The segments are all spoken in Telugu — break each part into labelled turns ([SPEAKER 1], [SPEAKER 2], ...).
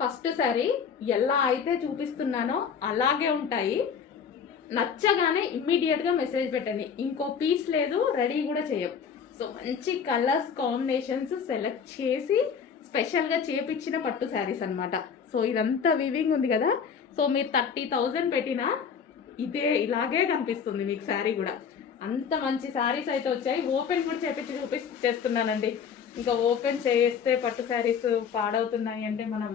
[SPEAKER 1] ఫస్ట్ సారీ ఎలా అయితే చూపిస్తున్నానో అలాగే ఉంటాయి. నచ్చగానే ఇమ్మీడియట్గా మెసేజ్ పెట్టండి. ఇంకో పీస్ లేదు రెడీ కూడా చేయం. సో మంచి కలర్స్ కాంబినేషన్స్ సెలెక్ట్ చేసి స్పెషల్గా చేపించిన పట్టు శారీస్ అన్నమాట. సో ఇదంతా వివింగ్ ఉంది కదా. సో మీరు థర్టీ థౌజండ్ పెట్టినా ఇదే ఇలాగే కనిపిస్తుంది మీకు శారీ కూడా. అంత మంచి శారీస్ అయితే వచ్చాయి. ఓపెన్ కూడా చేపించి చూపి చేస్తున్నానండి. ఇంకా ఓపెన్ చేస్తే పట్టు శారీస్ పాడవుతున్నాయి అంటే మనం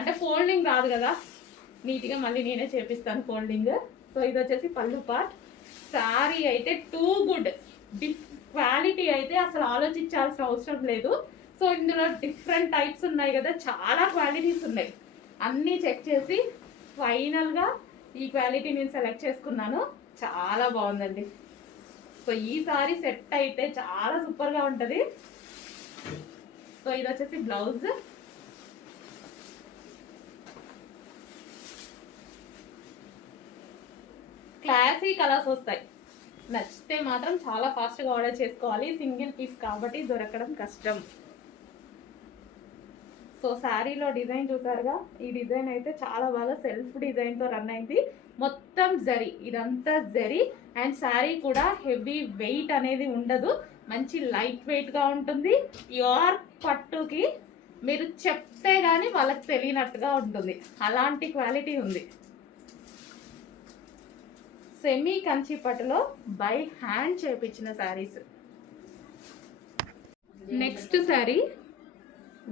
[SPEAKER 1] అంటే ఫోల్డింగ్ రాదు కదా. నీట్గా మళ్ళీ నేనే చేపిస్తాను ఫోల్డింగ్. సో ఇది వచ్చేసి పళ్ళు పార్ట్. శారీ అయితే టూ గుడ్. డిఫ్ క్వాలిటీ అయితే అసలు ఆలోచించాల్సిన అవసరం లేదు. సో ఇందులో డిఫరెంట్ టైప్స్ ఉన్నాయి కదా. చాలా క్వాలిటీస్ ఉన్నాయి. అన్నీ చెక్ చేసి ఫైనల్గా ఈ క్వాలిటీ నేను సెలెక్ట్ చేసుకున్నాను. చాలా బాగుందండి. సో ఈ సారీ సెట్ అయితే చాలా సూపర్గా ఉంటుంది. సో ఇది వచ్చేసి బ్లౌజ్. క్లాసీ కలర్స్ వస్తాయి. నచ్చితే మాత్రం చాలా ఫాస్ట్గా ఆర్డర్ చేసుకోవాలి. సింగిల్ పీస్ కాబట్టి దొరకడం కష్టం. సో శారీలో డిజైన్ చూసారుగా? ఈ డిజైన్ అయితే చాలా బాగా సెల్ఫ్ డిజైన్తో రన్ అయింది. మొత్తం జరీ. ఇదంతా జరీ. అండ్ శారీ కూడా హెవీ వెయిట్ అనేది ఉండదు. మంచి లైట్ వెయిట్గా ఉంటుంది. ప్యూర్ పట్టుకి మీరు చెప్తే కానీ వాళ్ళకి తెలియనట్టుగా ఉంటుంది. అలాంటి క్వాలిటీ ఉంది. సెమీ కంచి పట్టులో బై హ్యాండ్ చేపించిన saris next sari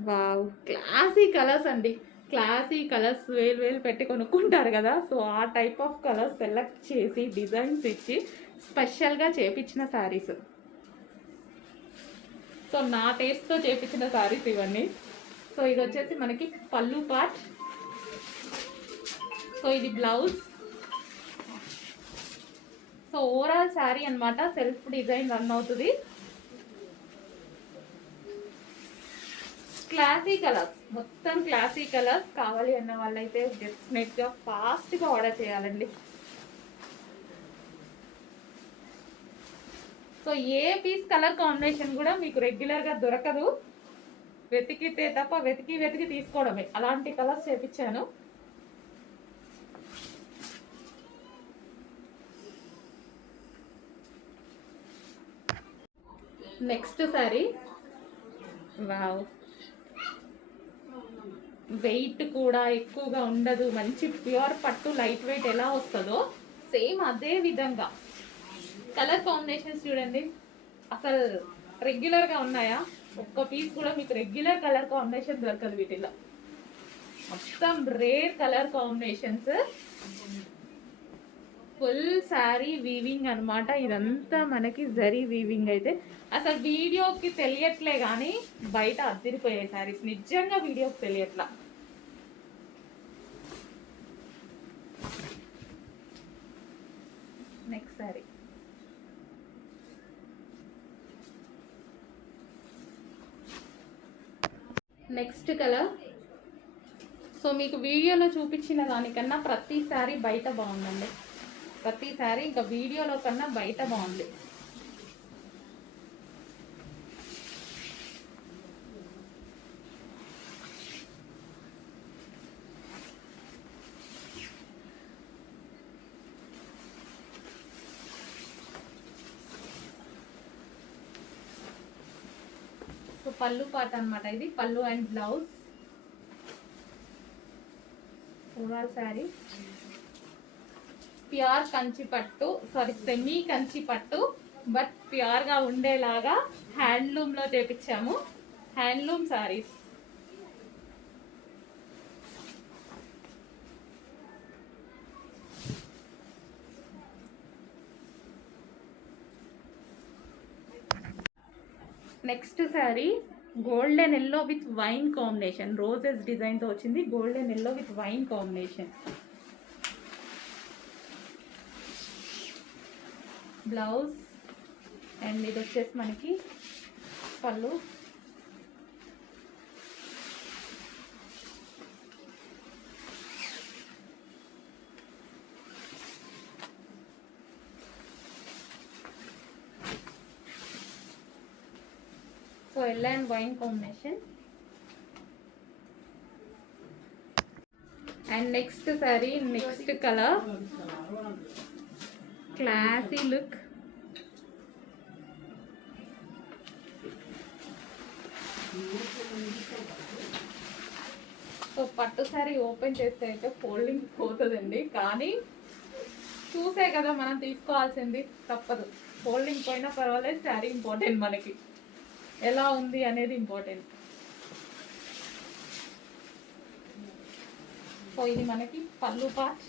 [SPEAKER 1] wow classy colours అండి. క్లాసీ కలర్స్ వేలు వేలు పెట్టి కొనుక్కుంటారు కదా. సో ఆ టైప్ ఆఫ్ కలర్స్ సెలెక్ట్ చేసి డిజైన్స్ ఇచ్చి స్పెషల్గా చేపించిన శారీస్ సో నా టేస్ట్తో చేపించిన శారీస్ ఇవన్నీ. సో ఇది వచ్చేసి మనకి పళ్ళు పార్ట్ సో ఇది బ్లౌజ్ సో ఓవరాల్ శారీ అనమాట సెల్ఫ్ డిజైన్ రన్ అవుతుంది. క్లాసీ కలర్స్ మొత్తం క్లాసీ కలర్స్ కావాలి అన్న వాళ్ళైతే డెఫినెట్గా ఫాస్ట్గా ఆర్డర్ చేయాలండి. సో ఏ పీస్ కలర్ కాంబినేషన్ కూడా మీకు రెగ్యులర్గా దొరకదు. వెతికితే తప్ప వెతికి వెతికి తీసుకోవడమే. అలాంటి కలర్స్ చేపించాను. నెక్స్ట్ సారీ. వావ్. వెయిట్ కూడా ఎక్కువగా ఉండదు. మంచి ప్యూర్ పట్టు లైట్ వెయిట్ ఎలా వస్తుందో సేమ్ అదే విధంగా. కలర్ కాంబినేషన్స్ చూడండి. అసలు రెగ్యులర్గా ఉన్నాయా? ఒక్క పీస్ కూడా మీకు రెగ్యులర్ కలర్ కాంబినేషన్ దొరకదు వీటిలో మొత్తం rare colour combinations. Full sari weaving అన్నమాట. ఇదంతా మనకి జరీ వీవింగ్ అయితే. అసలు వీడియోకి తెలియట్లే కానీ బయట అద్దరిపోయాయి శారీస్. నిజంగా వీడియోకి తెలియట్లా. Next sari. Next colour so మీకు వీడియోలో చూపించిన దానికన్నా ప్రతి శారీ బయట బాగుందండి. ప్రతి శారీ ఇంకా వీడియోలో కన్నా బయట బాగుంది. సో పళ్ళు పాట అన్నమాట ఇది పళ్ళు and blouse. Overall sari pure Kanchi పట్టు సారీ సెమీ కంచి పట్టు బట్ ప్యూర్గా ఉండేలాగా హ్యాండ్లూమ్లో చేపించాము handloom saris next sari golden yellow with wine combination. Roses డిజైన్తో వచ్చింది golden yellow with wine combination. Blouse and ఇది వచ్చేసి మనకి పళ్ళు. So yellow and wine combination and next sari next colour classy look. So పట్టు సారీ ఓపెన్ చేస్తే అయితే ఫోల్డింగ్ పోతుందండి. కానీ చూసే కదా మనం తీసుకోవాల్సింది. తప్పదు. ఫోల్డింగ్ పోయినా పర్వాలేదు శారీ ఇంపార్టెంట్ మనకి. ఎలా ఉంది అనేది ఇంపార్టెంట్. సో ఇది మనకి పళ్ళు పార్ట్.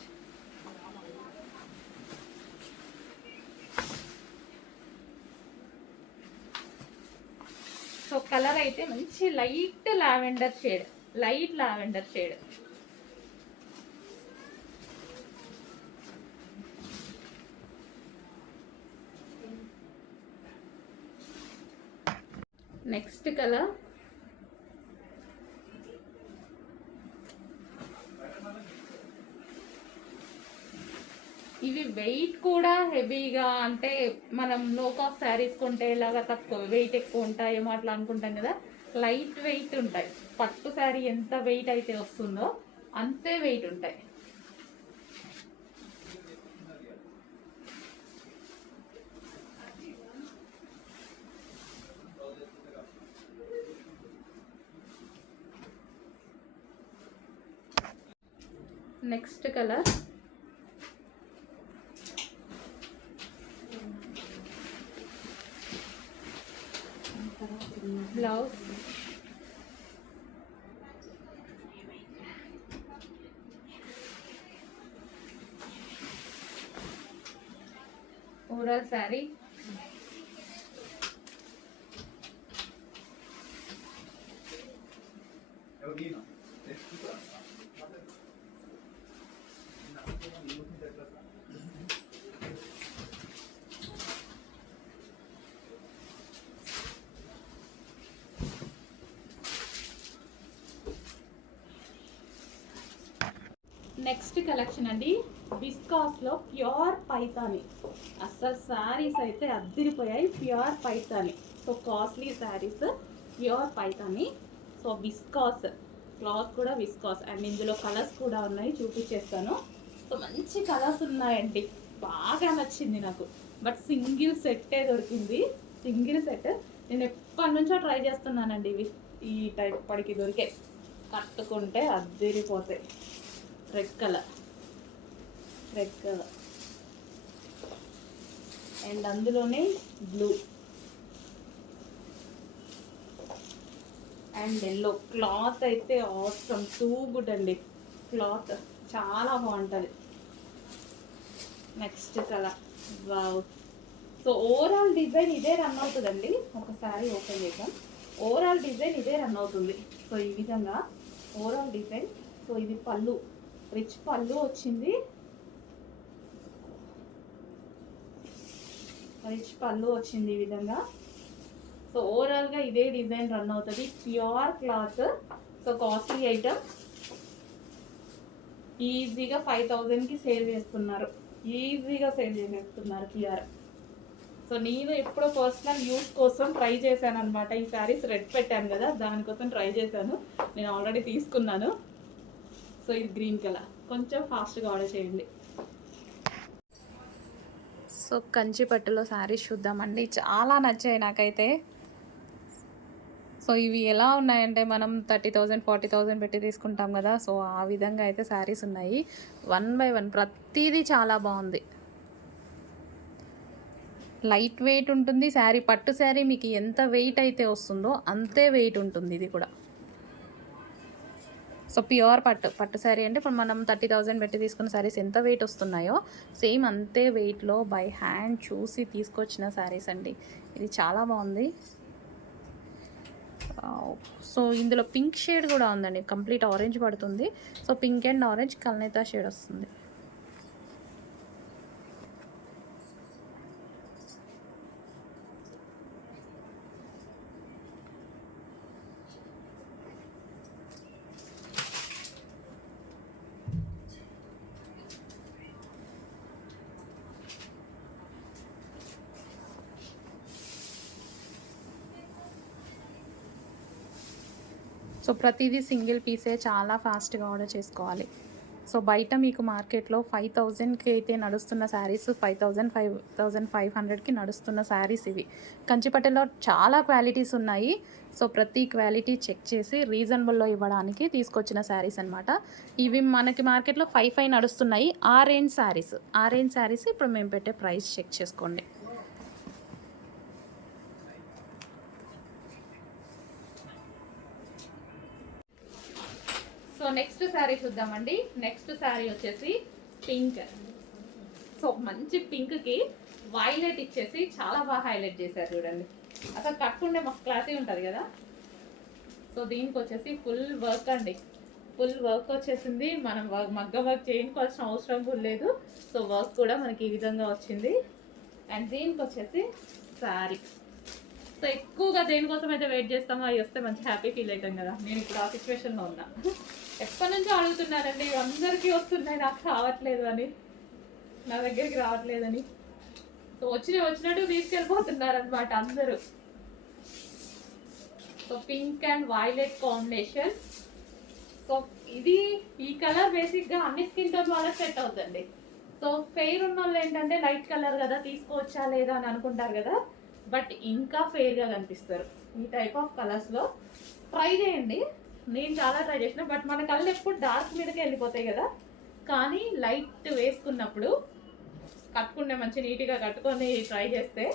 [SPEAKER 1] కలర్ అయితే మంచి light lavender shade light lavender shade. Next colour ఇవి వెయిట్ కూడా హెవీగా అంటే మనం లో కాస్ట్ శారీస్ కొంటే ఇలాగా తక్కువ వెయిట్ ఎక్కువ ఉంటాయేమో అట్లా అనుకుంటాం కదా. లైట్ వెయిట్ ఉంటాయి. పట్టు శారీ ఎంత వెయిట్ అయితే వస్తుందో అంతే వెయిట్ ఉంటాయి. Next colour blouse overall sari next collection అండి బిస్కాస్లో ప్యూర్ పైతాని అసలు శారీస్ అయితే అద్దరిపోయాయి. Pure Paithani. So costly saris pure Paithani. So viscose cloth కూడా విస్కాస్ అండ్ ఇందులో కలర్స్ కూడా ఉన్నాయి. చూపించేస్తాను. సో మంచి కలర్స్ ఉన్నాయండి. బాగా నచ్చింది నాకు. బట్ సింగిల్ సెట్టే దొరికింది. Single set. నేను ఎప్పటి నుంచో ట్రై చేస్తున్నానండి. ఇవి ఈ టైప్ పడికి దొరికే. కట్టుకుంటే అద్దరిపోతాయి. Red colour. Red colour. And అందులోనే బ్లూ. And yellow. క్లాత్ అయితే అవసరం టూ గుడ్ అండి. క్లాత్ చాలా బాగుంటుంది. Next colour wow. So overall design ఇదే రన్ అవుతుందండి. ఒకసారి ఓపెన్ చేద్దాం. ఓవరాల్ డిజైన్ ఇదే రన్ అవుతుంది. సో ఈ విధంగా ఓవరాల్ డిజైన్. సో ఇది పళ్ళు. రిచ్ పళ్ళు వచ్చింది. రిచ్ పళ్ళు వచ్చింది ఈ విధంగా. సో ఓవరాల్గా ఇదే డిజైన్ రన్ అవుతుంది. Pure cloth so costly item ఈజీగా ఫైవ్ థౌజండ్కి సేల్ చేస్తున్నారు. ఈజీగా సేల్ చేసేస్తున్నారు ప్యూర్ సో నేను ఎప్పుడో పర్సనల్ యూస్ కోసం ట్రై చేశాను అనమాట ఈ శారీస్ రెడ్ పెట్టాను కదా దానికోసం ట్రై చేశాను. నేను ఆల్రెడీ తీసుకున్నాను. సో ఇది గ్రీన్ కలర్ కొంచెం ఫాస్ట్గా ఆర్డర్ చేయండి. సో కంచి పట్టులో శారీస్ చూద్దామండి. చాలా నచ్చాయి నాకైతే. సో ఇవి ఎలా ఉన్నాయంటే మనం థర్టీ థౌజండ్ ఫార్టీ థౌజండ్ పెట్టి తీసుకుంటాం కదా. సో ఆ విధంగా అయితే శారీస్ ఉన్నాయి. వన్ బై వన్ ప్రతిదీ చాలా బాగుంది. లైట్ వెయిట్ ఉంటుంది. శారీ పట్టు శారీ మీకు ఎంత వెయిట్ అయితే వస్తుందో అంతే వెయిట్ ఉంటుంది ఇది కూడా. సో ప్యూర్ పట్టు పట్టు శారీ అంటే ఇప్పుడు మనం థర్టీ థౌజండ్ పెట్టి తీసుకున్న శారీస్ ఎంత వెయిట్ వస్తున్నాయో సేమ్ అంతే వెయిట్లో బై హ్యాండ్ చూసి తీసుకొచ్చిన శారీస్ అండి. ఇది చాలా బాగుంది. సో ఇందులో పింక్ షేడ్ కూడా ఉందండి. కంప్లీట్ ఆరెంజ్ పడుతుంది. సో పింక్ అండ్ ఆరెంజ్ కల్నేతా షేడ్ వస్తుంది. సో ప్రతిదీ సింగిల్ పీసే చాలా ఫాస్ట్గా ఆర్డర్ చేసుకోవాలి.
[SPEAKER 2] సో బయట మీకు మార్కెట్లో ఫైవ్ థౌజండ్కి అయితే నడుస్తున్న saris five thousand five thousand five హండ్రెడ్కి నడుస్తున్న శారీస్ ఇవి. కంచిపట్టలో చాలా క్వాలిటీస్ ఉన్నాయి. సో ప్రతి క్వాలిటీ చెక్ చేసి రీజనబుల్లో ఇవ్వడానికి తీసుకొచ్చిన శారీస్ అనమాట ఇవి మనకి మార్కెట్లో ఫైవ్ ఫైవ్ నడుస్తున్నాయి. ఆ రేంజ్ శారీస్ ఆ రేంజ్ శారీస్ ఇప్పుడు మేము పెట్టే ప్రైస్ చెక్ చేసుకోండి.
[SPEAKER 1] సో నెక్స్ట్ శారీ చూద్దామండి. నెక్స్ట్ శారీ వచ్చేసి పింక్ సో మంచి పింక్కి వైలెట్ ఇచ్చేసి చాలా బాగా హైలైట్ చేశారు చూడండి. అసలు కట్టుకుంటే మాకు క్లాసీ ఉంటుంది కదా. సో దీనికి వచ్చేసి ఫుల్ వర్క్ అండి. ఫుల్ వర్క్ వచ్చేసింది. మనం మగ్గ వర్క్ చేయించుకోవాల్సిన అవసరం కూడా లేదు. సో వర్క్ కూడా మనకి ఈ విధంగా వచ్చింది. అండ్ దీనికి వచ్చేసి శారీ సో ఎక్కువగా దేనికోసం అయితే వెయిట్ చేస్తామో అవి వస్తే మంచి హ్యాపీ ఫీల్ అవుతాం కదా. నేను ఇప్పుడు ఆ సిచ్యువేషన్లో ఉన్నా. ఎప్పటి నుంచో అడుగుతున్నారండి అందరికీ వస్తున్నాయి నాకు రావట్లేదు అని. నా దగ్గరికి రావట్లేదని. సో వచ్చిన వచ్చినట్టు తీసుకెళ్ళిపోతున్నారు అనమాట అందరూ. So pink and violet combination. So ఇది ఈ కలర్ బేసిక్గా అన్ని స్కిన్ టోన్ వాళ్ళకి సెట్ అవుతుంది సో ఫెయిర్ ఉన్న వాళ్ళు ఏంటంటే లైట్ కలర్ కదా తీసుకోవచ్చా లేదా అని అనుకుంటారు కదా. బట్ ఇంకా ఫెయిర్గా కనిపిస్తారు ఈ టైప్ ఆఫ్ కలర్స్లో. ట్రై చేయండి. నేను చాలా ట్రై చేసిన బట్ మన కళ్ళు ఎప్పుడు డార్క్ మీదకే వెళ్ళిపోతాయి కదా. కానీ లైట్ వేసుకున్నప్పుడు కట్టుకుంటే మంచి నీట్గా కట్టుకొని ట్రై చేస్తే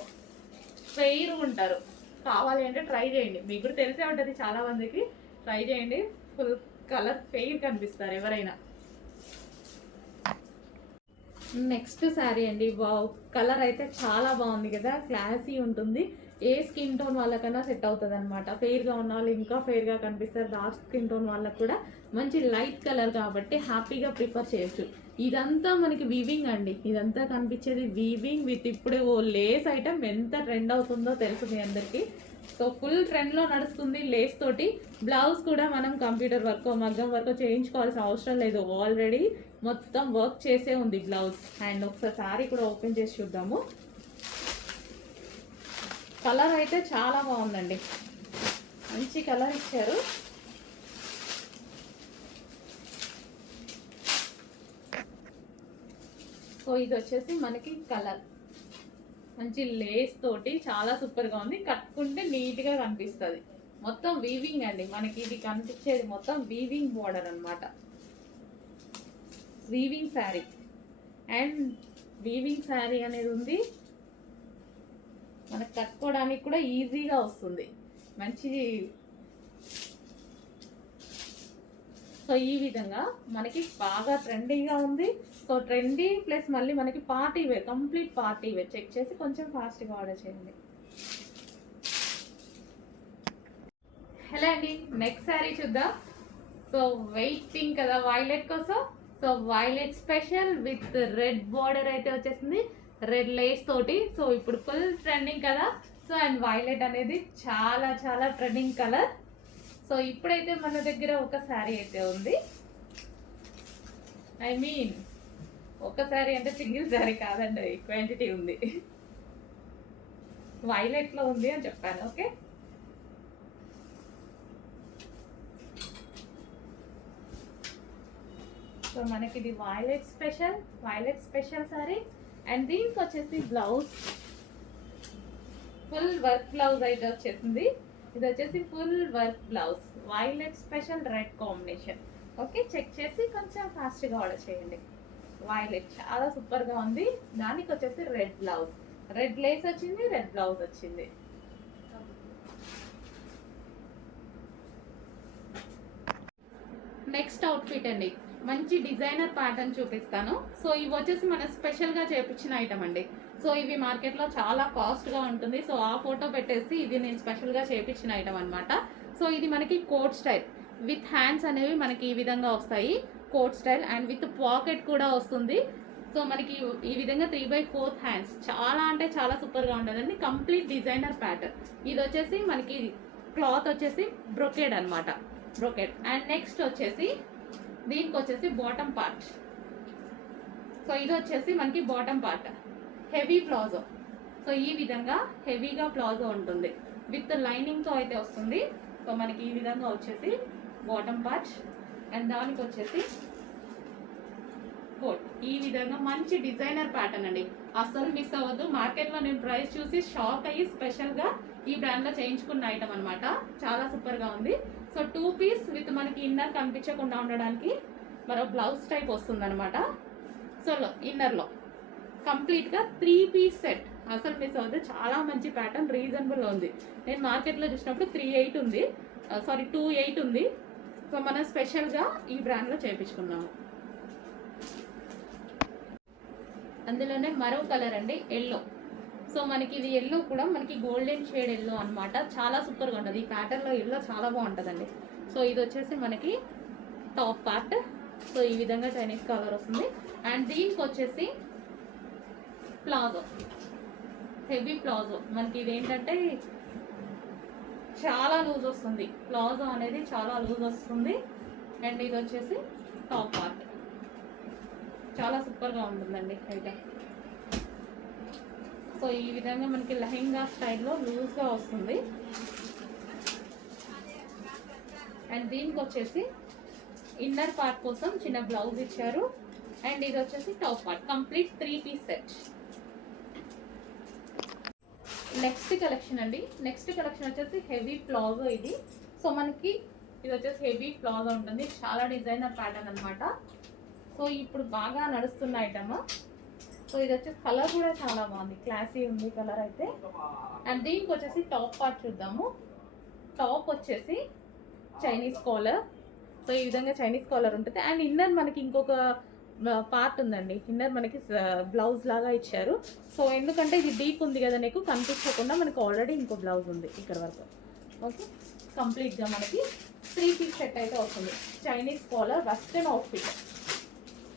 [SPEAKER 1] ఫెయిర్ ఉంటారు. కావాలి అంటే ట్రై చేయండి. మీకు కూడా తెలిసే ఉంటుంది చాలా మందికి. ట్రై చేయండి. ఫుల్ కలర్ ఫెయిర్ కనిపిస్తారు ఎవరైనా. నెక్స్ట్ శారీ అండి. వావ్ కలర్ అయితే చాలా బాగుంది కదా. క్లాసీ ఉంటుంది. ఏ స్కిన్ టోన్ వాళ్ళకన్నా సెట్ అవుతుంది అనమాట ఫెయిర్గా ఉన్న వాళ్ళు ఇంకా ఫెయిర్గా కనిపిస్తారు. డార్క్ స్కిన్ టోన్ వాళ్ళకు కూడా మంచి లైట్ కలర్ కాబట్టి హ్యాపీగా ప్రిఫర్ చేయొచ్చు. ఇదంతా మనకి వీవింగ్ అండి. ఇదంతా కనిపించేది వీవింగ్ విత్ ఇప్పుడే ఓ లేస్ ఐటమ్ ఎంత ట్రెండ్ అవుతుందో తెలుసు మీ అందరికీ. సో ఫుల్ ట్రెండ్లో నడుస్తుంది లేస్ తోటి. బ్లౌజ్ కూడా మనం కంప్యూటర్ వర్క్ మగ్గం వర్క్ చేయించుకోవాల్సిన అవసరం లేదు. ఆల్రెడీ మొత్తం వర్క్ చేసే ఉంది బ్లౌజ్. అండ్ ఒకసారి సారీ కూడా ఓపెన్ చేసి చూద్దాము. కలర్ అయితే చాలా బాగుందండి. మంచి కలర్ ఇచ్చారు. సో ఇది వచ్చేసి మనకి కలర్. మంచి లేస్ తోటి చాలా సూపర్గా ఉంది. కట్టుకుంటే నీట్గా కనిపిస్తుంది. మొత్తం వీవింగ్ అండి. మనకి ఇది కనిపించేది మొత్తం వీవింగ్ బోర్డర్ అనమాట weaving sari and weaving sari అనేది ఉంది. మనకు కట్టుకోవడానికి కూడా ఈజీగా వస్తుంది. మంచి సో ఈ విధంగా మనకి బాగా ట్రెండీగా ఉంది. సో ట్రెండీ ప్లస్ మళ్ళీ మనకి party wear complete party wear check చేసి కొంచెం ఫాస్ట్గా ఆర్డర్ చేయండి. హలో అండి నెక్స్ట్ శారీ చూద్దాం. సో వెయిటింగ్ కదా వైలెట్ కోసం. So violet special with red border అయితే వచ్చేసింది. రెడ్ లేస్ తోటి. సో ఇప్పుడు ఫుల్ ట్రెండింగ్ కదా. సో అండ్ వైలెట్ అనేది చాలా చాలా ట్రెండింగ్ కలర్ సో ఇప్పుడైతే మన దగ్గర ఒక శారీ అయితే ఉంది. ఐ మీన్ ఒక శారీ అంటే సింగిల్ శారీ కాదండి క్వాంటిటీ ఉంది. వైలెట్లో ఉంది అని చెప్పాను ఓకే సో మనకి ఇది violet special violet special sari and దీనికి వచ్చేసి బ్లౌజ్ ఫుల్ వర్క్ బ్లౌజ్ అయితే వచ్చేసింది. ఇది వచ్చేసి full work blouse violet special red combination okay check చేసి కొంచెం ఫాస్ట్గా ఆర్డర్ చేయండి. వైలెట్ చాలా సూపర్గా ఉంది. దానికి వచ్చేసి రెడ్ బ్లౌజ్ రెడ్ లేస్ వచ్చింది రెడ్ బ్లౌజ్ వచ్చింది. నెక్స్ట్ అవుట్ఫిట్ అండి. మంచి డిజైనర్ ప్యాటర్న్ చూపిస్తాను. సో ఇవి వచ్చేసి మన స్పెషల్గా చేపించిన ఐటమ్ అండి. సో ఇవి మార్కెట్లో చాలా కాస్ట్గా ఉంటుంది. సో ఆ ఫోటో పెట్టేసి ఇది నేను స్పెషల్గా చేపించిన ఐటమ్ అనమాట సో ఇది మనకి కోట్ స్టైల్. విత్ హ్యాండ్స్ అనేవి మనకి ఈ విధంగా వస్తాయి. Coat style and with pocket కూడా వస్తుంది. సో మనకి ఈ విధంగా త్రీ బై ఫోర్త్ హ్యాండ్స్ చాలా అంటే చాలా సూపర్గా ఉంటుందండి. Complete designer pattern. ఇది వచ్చేసి మనకి క్లాత్ వచ్చేసి బ్రొకేడ్ అనమాట బ్రొకేడ్. అండ్ నెక్స్ట్ వచ్చేసి దీనికి వచ్చేసి బాటమ్ పార్ట్ సో ఇది వచ్చేసి మనకి bottom part heavy palazzo so ఈ విధంగా హెవీగా ప్లాజో ఉంటుంది. విత్ లైనింగ్తో అయితే వస్తుంది. సో మనకి ఈ విధంగా వచ్చేసి బాటమ్ పార్ట్ అండ్ దానికి వచ్చేసి కోట్ ఈ విధంగా మంచి డిజైనర్ ప్యాటర్న్ అండి. అస్సలు మిస్ అవ్వద్దు. మార్కెట్లో నేను ప్రైస్ చూసి షాక్ అయ్యి స్పెషల్గా ఈ బ్రాండ్లో చేయించుకున్న ఐటమ్ అనమాట చాలా సూపర్గా ఉంది. సో టూ పీస్ విత్ మనకి ఇన్నర్ కనిపించకుండా ఉండడానికి మరో బ్లౌజ్ టైప్ వస్తుంది అనమాట సో ఇన్నర్లో కంప్లీట్గా త్రీ పీస్ సెట్ అసలు మిస్ అవ్వద్దు చాలా మంచి ప్యాటర్న్ రీజనబుల్ ఉంది. నేను మార్కెట్లో చూసినప్పుడు త్రీ ఎయిట్ ఉంది. సారీ టూ ఎయిట్ ఉంది. సో మనం స్పెషల్గా ఈ బ్రాండ్లో చేయించుకున్నాము అందులోనే మరో కలర్ అండి ఎల్లో సో మనకి ఇది ఎల్లో కూడా మనకి గోల్డెన్ షేడ్ ఎల్లో అనమాట చాలా సూపర్గా ఉంటుంది. ఈ ప్యాటర్న్లో ఎల్లో చాలా బాగుంటుందండి. సో ఇది వచ్చేసి మనకి టాప్ పార్ట్ సో ఈ విధంగా చైనీస్ కలర్ వస్తుంది. అండ్ దీనికి వచ్చేసి ప్లాజో. Heavy palazzo. మనకి ఇది ఏంటంటే చాలా లూజ్ వస్తుంది. ప్లాజో అనేది చాలా లూజ్ వస్తుంది. అండ్ ఇది వచ్చేసి టాప్ పార్ట్ చాలా సూపర్గా ఉంటుందండి. ఐటమ్ సో ఈ విధంగా మనకి లెహెంగా స్టైల్లో లూజ్గా వస్తుంది. అండ్ దీనికి వచ్చేసి ఇన్నర్ పార్ట్ కోసం చిన్న బ్లౌజ్ ఇచ్చారు. అండ్ ఇది వచ్చేసి top part complete three piece set. Next collection అండి. నెక్స్ట్ కలెక్షన్ వచ్చేసి హెవీ ప్లాజో ఇది. సో మనకి ఇది వచ్చేసి హెవీ ప్లాజో ఉంటుంది. చాలా డిజైనర్ ప్యాటర్న్ అన్నమాట. సో ఇప్పుడు బాగా నడుస్తున్న ఐటమ్ సో ఇది వచ్చేసి కలర్ కూడా చాలా బాగుంది. క్లాసీ ఉంది కలర్ అయితే. అండ్ దీనికి వచ్చేసి టాప్ పార్ట్ చూద్దాము. టాప్ వచ్చేసి చైనీస్ కాలర్ సో ఈ విధంగా చైనీస్ కాలర్ ఉంటుంది. అండ్ ఇన్నర్ మనకి ఇంకొక పార్ట్ ఉందండి. ఇన్నర్ మనకి బ్లౌజ్ లాగా ఇచ్చారు. సో ఎందుకంటే ఇది డీప్ ఉంది కదా నీకు కనిపించకుండా మనకి ఆల్రెడీ ఇంకో బ్లౌజ్ ఉంది ఇక్కడ వరకు. ఓకే కంప్లీట్గా మనకి త్రీ పీస్ సెట్ అయితే వస్తుంది Chinese collar western outfit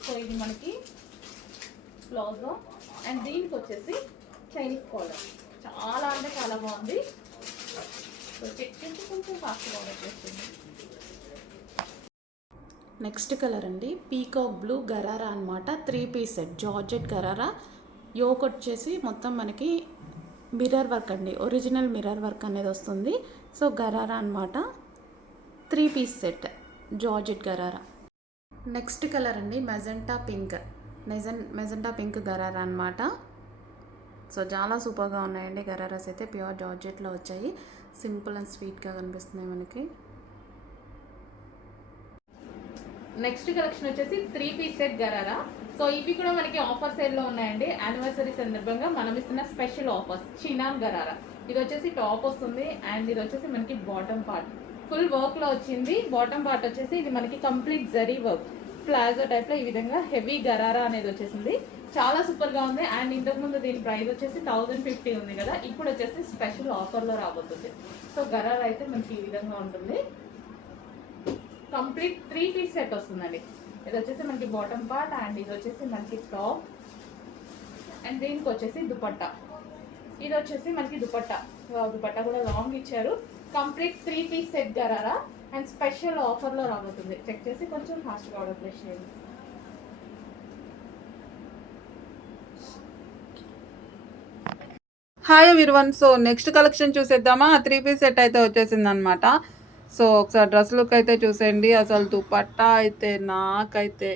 [SPEAKER 1] so ఇది మనకి ప్లాజో అండ్ దీనికి వచ్చేసి చైనీస్ కాలర్ చాలా అంటే చాలా బాగుంది. కొంచెం ఫాస్ట్గా ఆర్డర్ చేస్తుంది.
[SPEAKER 2] నెక్స్ట్ కలర్ అండి. పీకాక్ బ్లూ గరారా అనమాట three piece set georgette gharara yoke వచ్చేసి మొత్తం మనకి మిర్రర్ వర్క్ అండి. ఒరిజినల్ మిర్రర్ వర్క్ అనేది వస్తుంది. సో గరారా అనమాట three piece set georgette gharara next colour అండి. మెజెంటా పింక్ మెజెన్ మెజెంటా పింక్ గరారా అనమాట సో చాలా సూపర్గా ఉన్నాయండి. గరారాస్ అయితే ప్యూర్ జార్జెట్లో వచ్చాయి. సింపుల్ అండ్ స్వీట్గా కనిపిస్తున్నాయి మనకి.
[SPEAKER 1] నెక్స్ట్ కలెక్షన్ వచ్చేసి three piece set gharara. So ఇవి కూడా మనకి ఆఫర్ సేల్ ఉన్నాయండి. యానివర్సరీ సందర్భంగా మనం ఇస్తున్న స్పెషల్ ఆఫర్స్. చినాన్ గరారా. ఇది వచ్చేసి టాప్ వస్తుంది. అండ్ ఇది వచ్చేసి మనకి బాటమ్ పార్ట్. ఫుల్ వర్క్లో వచ్చింది. బాటమ్ పార్ట్ వచ్చేసి ఇది మనకి కంప్లీట్ జరీ వర్క్. ప్లాజో టైప్లో ఈ విధంగా హెవీ గరారా అనేది వచ్చేసింది. చాలా సూపర్గా ఉంది. అండ్ ఇంతకు ముందు దీని ప్రైస్ వచ్చేసి థౌజండ్ ఫిఫ్టీ ఉంది కదా. ఇప్పుడు వచ్చేసి స్పెషల్ ఆఫర్లో రాబోతుంది. సో గరారా అయితే మనకి ఈ విధంగా ఉంటుంది. కంప్లీట్ త్రీ పీస్ సెట్ వస్తుందండి. ఇది వచ్చేసి మనకి బాటమ్ పార్ట్ అండ్ ఇది వచ్చేసి మనకి టాప్. అండ్ దీనికి వచ్చేసి దుపట్టా. ఇది వచ్చేసి మనకి దుపట్టా. దుపట్టా కూడా లాంగ్ ఇచ్చారు. Complete three piece set gharara. And special ఆఫర్లో రాబోతుంది. చెక్ చేసి కొంచెం ఫాస్ట్గా ఆర్డర్ ప్లేస్ చేయండి.
[SPEAKER 3] Hi everyone so next collection చూసేద్దామా? త్రీ పీస్ సెట్ అయితే వచ్చేసింది అనమాట సో ఒకసారి డ్రెస్ లుక్ అయితే చూసేయండి. అసలు దుపట్టా అయితే నాకైతే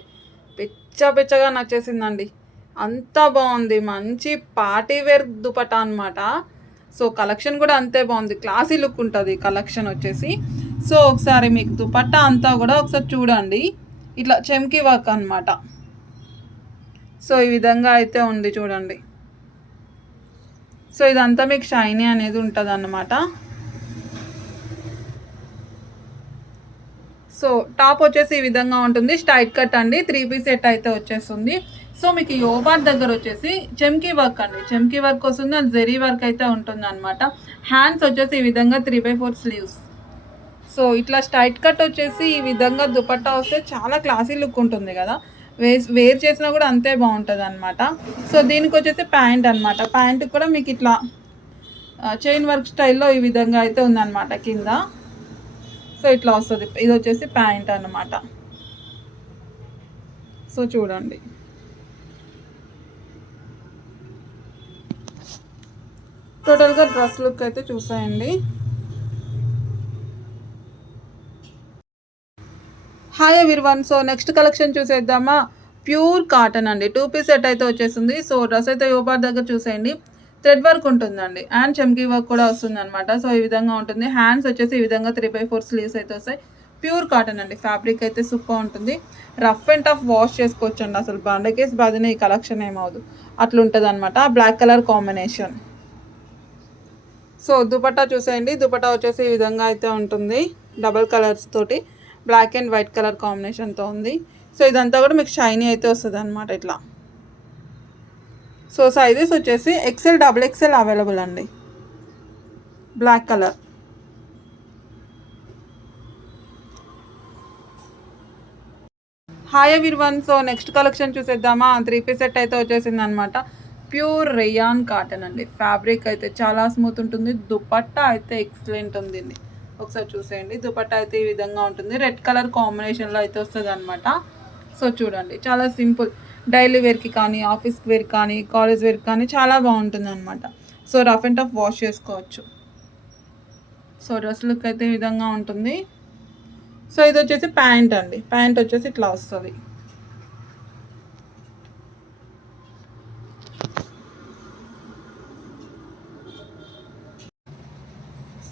[SPEAKER 3] పిచ్చ పిచ్చగా నచ్చేసిందండి. అంత బాగుంది. మంచి పార్టీ వేర్ దుపట్టా అనమాట సో కలెక్షన్ కూడా అంతే బాగుంది. క్లాసీ లుక్ ఉంటుంది. కలెక్షన్ వచ్చేసి. సో ఒకసారి మీకు దుపట్టా అంతా కూడా ఒకసారి చూడండి. ఇట్లా చెంకి వర్క్ అనమాట సో ఈ విధంగా అయితే ఉంది చూడండి. సో ఇదంతా మీకు షైనీ అనేది ఉంటుంది అన్నమాట సో టాప్ వచ్చేసి ఈ విధంగా ఉంటుంది. స్టైట్ కట్ అండి. త్రీ పీస్ సెట్ అయితే వచ్చేస్తుంది. సో మీకు యోబార్ దగ్గర వచ్చేసి చెమ్కీ వర్క్ అండి. చెమ్కీ వర్క్ వస్తుంది అండ్ జెరీ వర్క్ అయితే ఉంటుంది అనమాట హ్యాండ్స్ వచ్చేసి ఈ విధంగా three by four sleeves. So ఇట్లా స్టైట్ కట్ వచ్చేసి ఈ విధంగా దుపట్టా వస్తే చాలా క్లాసీ లుక్ ఉంటుంది కదా. వేస్ వేర్ చేసినా కూడా అంతే బాగుంటుంది అనమాట సో దీనికి వచ్చేసి ప్యాంట్ అనమాట ప్యాంట్ కూడా మీకు ఇట్లా చైన్ వర్క్ స్టైల్లో ఈ విధంగా అయితే ఉందన్నమాట కింద. సో ఇట్లా వస్తుంది. ఇది వచ్చేసి ప్యాంట్ అన్నమాట. సో చూడండి. టోటల్గా డ్రెస్ లుక్ అయితే చూసాయండి. Hi everyone so next collection చూసేద్దామా? ప్యూర్ కాటన్ అండి. టూ పీస్ సెట్ అయితే వచ్చేసింది. సో డ్రెస్ అయితే యోబార్ దగ్గర చూసేయండి. థ్రెడ్ వర్క్ ఉంటుందండి. అండ్ చమ్కీ వర్క్ కూడా వస్తుంది అనమాట సో ఈ విధంగా ఉంటుంది. హ్యాండ్స్ వచ్చేసి ఈ విధంగా త్రీ బై ఫోర్ స్లీవ్స్ అయితే వస్తాయి. ప్యూర్ కాటన్ అండి. ఫ్యాబ్రిక్ అయితే సూపర్ ఉంటుంది. రఫ్ అండ్ టఫ్ వాష్ చేసుకోవచ్చు అండి అసలు. బండకేసి బాధిన ఈ కలెక్షన్ ఏమవుదు అట్లుంటుంది అనమాట black colour combination so dupatta చూసేయండి. దుపట్టా వచ్చేసి ఈ విధంగా అయితే ఉంటుంది. డబల్ కలర్స్ తోటి. బ్లాక్ అండ్ వైట్ కలర్ కాంబినేషన్తో ఉంది. సో ఇదంతా కూడా మీకు షైనీ అయితే వస్తుంది అనమాట ఇట్లా. సో సైజెస్ వచ్చేసి ఎక్సెల్ డబుల్ ఎక్సెల్ అవైలబుల్ అండి. Black colour hi one so next collection చూసేద్దామా? త్రీ పీస్ సెట్ అయితే వచ్చేసింది అనమాట ప్యూర్ రేయాన్ కాటన్ అండి. ఫ్యాబ్రిక్ అయితే చాలా స్మూత్ ఉంటుంది. దుపట్టా అయితే ఎక్సలెంట్ ఉంది ఒకసారి చూసేయండి. దుపట్టా అయితే ఈ విధంగా ఉంటుంది. రెడ్ కలర్ కాంబినేషన్లో అయితే వస్తుంది అనమాట సో చూడండి. చాలా సింపుల్. డైలీ వేర్కి కానీ ఆఫీస్ వేర్ కానీ కాలేజ్ వేర్ కానీ చాలా బాగుంటుంది అనమాట so rough and tough wash చేసుకోవచ్చు. సో డ్రెస్ లుక్ అయితే ఈ విధంగా ఉంటుంది. సో ఇది వచ్చేసి ప్యాంట్ అండి. ప్యాంట్ వచ్చేసి ఇట్లా వస్తుంది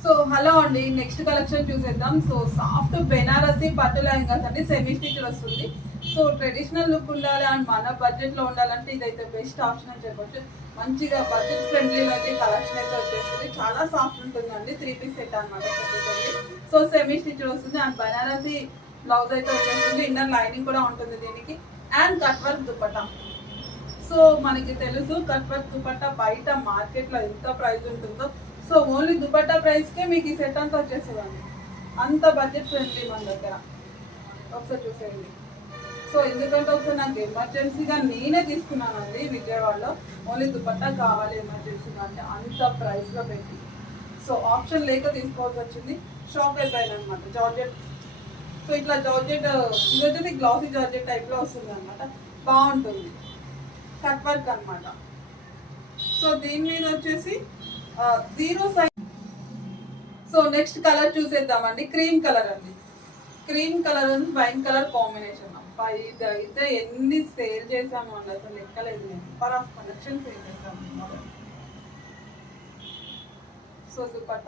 [SPEAKER 3] సో హలో అండి నెక్స్ట్ కలెక్షన్ చూసేద్దాం. సో సాఫ్ట్ బెనారసీ పట్టు లెహంగాస్ అండి సెమీ స్టిచ్ వస్తుంది. సో ట్రెడిషనల్ లుక్ ఉండాలి అండ్ మన బడ్జెట్లో ఉండాలంటే ఇదైతే బెస్ట్ ఆప్షన్ అని చెప్పొచ్చు. మంచిగా బడ్జెట్ ఫ్రెండ్లీలో అయితే కలెక్షన్ అయితే వచ్చేస్తుంది. చాలా సాఫ్ట్ ఉంటుందండి త్రీ పీస్ సెట్ అనమాట సో సెమీ స్టిచ్ వస్తుంది అండ్ బెనారసీ బ్లౌజ్ అయితే వచ్చేస్తుంది. ఇన్నర్ లైనింగ్ కూడా ఉంటుంది దీనికి. And cut work dupatta so మనకి తెలుసు కట్ వర్క్ దుపట్టా బయట మార్కెట్లో ఎంత ప్రైస్ ఉంటుందో. సో ఓన్లీ దుపట్టా ప్రైస్కే మీకు ఈ సెట్ అంతా వచ్చేసేదండి అంత బడ్జెట్ ఫ్రెండ్లీ మన దగ్గర. ఒకసారి చూసేయండి. సో ఎందుకంటే ఒకసారి నాకు ఎమర్జెన్సీగా నేనే తీసుకున్నానండి విజయవాడలో. ఓన్లీ దుపట్టా కావాలి ఎమర్జెన్సీగా అంటే అంత ప్రైస్లో పెట్టి. సో ఆప్షన్ లేక తీసుకోవాల్సి వచ్చింది. షాక్ అయిపోయాను అనమాట జార్జెట్. సో ఇట్లా జార్జెట్ ఇది వచ్చేసి గ్లాసీ జార్జెట్ టైప్లో వస్తుంది అనమాట బాగుంటుంది. కట్ వర్క్ అనమాట సో దీని మీద వచ్చేసి zero sign so next colour చూసేద్దామండి. క్రీమ్ కలర్ అండి. Cream colour and wine colour combination అయితే ఎన్ని సేల్ చేసాము అండి. అసలు లెక్కలేదు పర్ ఆఫ్ కలెక్షన్ సేల్ చేసాము సో సూపర్